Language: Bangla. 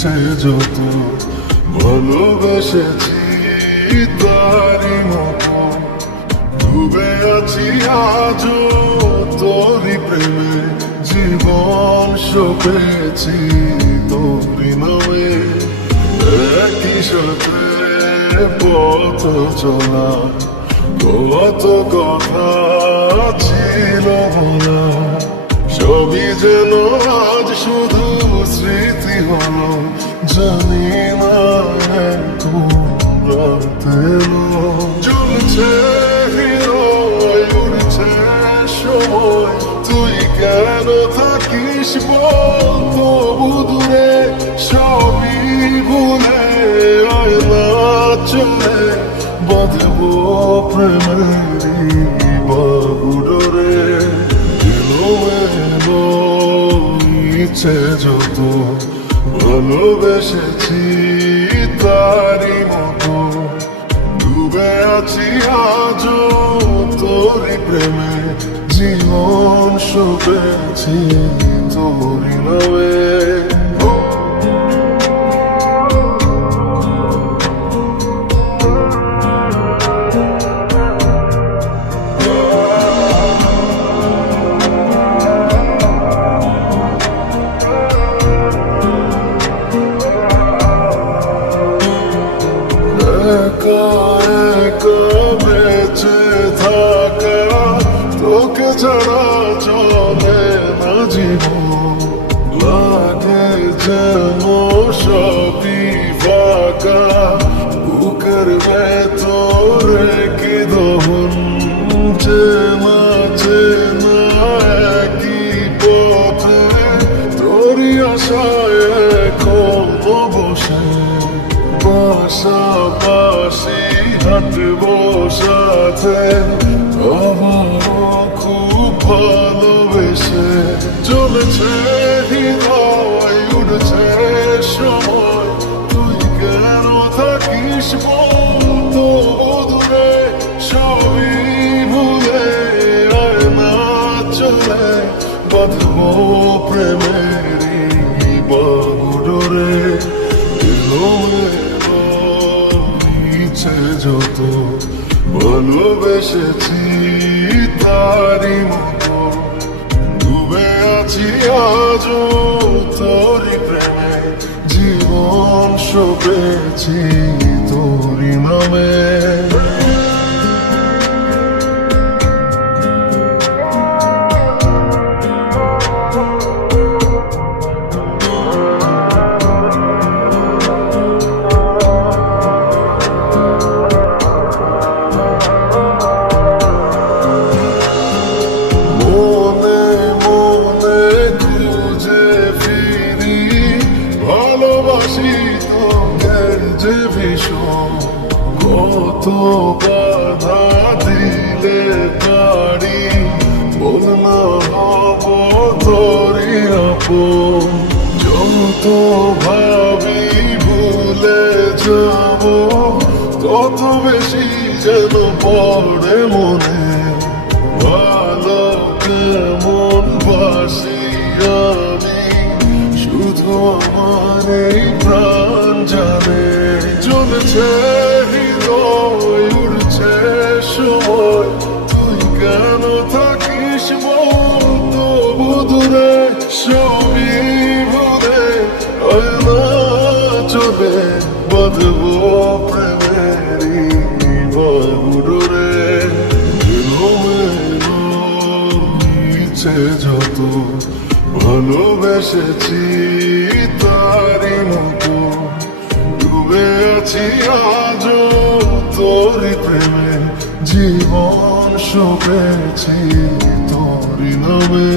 ইচ্ছে যত ভালোবেসেছি তারি মতো ডুবে আছি আজও তোরি প্রেমে জীবন সপেছি তোরি নামে একই সাথে পথ চলা কত কথা ছিল বলা সবই যেন আজ শুধু স্মৃতি হলো জানি না রাতে চলছে উড়ছে সময় তুই কেন থাকিস বল তবু দূরে সবই ভুলে আয় না চলে বাঁধবো প্রেমেরই বাগুডোরে ইচ্ছে যত ভালোবেসেছি তারি মতো ডুবে আছি আজও তোরি প্রেমে জীবন সপেছি তোরি নামে বেঁচে থাকা তোকে ছাড়া চলে না জীবন লাগে যেন সবই ফাঁকা বুকের ভেতরে কি দহন চেনা চেনা একই পথে তোরই আশায় এখন বসে পাশাপাশি হাঁটবো সাথে আমারও খুব ভালোবেসে চলেছে হৃদয় উঠছে সময় তুই কেন থাকিস বলতো দূরে সবই ভুলে আয় না চলে বাঁধবো প্রেমেরই বাগুডোরে ইচ্ছে যত ভালোবেসেছি তারি মতো ডুবে আছি আজও তোরি প্রেমে জীবন সপেছি তোরি নামে যে ভীষণ কত বাধা দিলে পারি বল না হব তোরি আপন যত ভাবি ভুলে যাব তত বেশি যেন পড়ে মনে ভালো কেমন বাসি আমি শুধু আমার এই প্রাণ জানে চলেছে হৃদয় উড়ছে সময় তুই কেন থাকিস বলতো দূরে সবই ভুলে না চলে বাঁধবো প্রেমেরই বাগুডোরে ইচ্ছে যত ভালোবেসেছি তারি মতো ডুবে আছি আজও তোরি প্রেমে জীবন সপেছি তোরি নামে।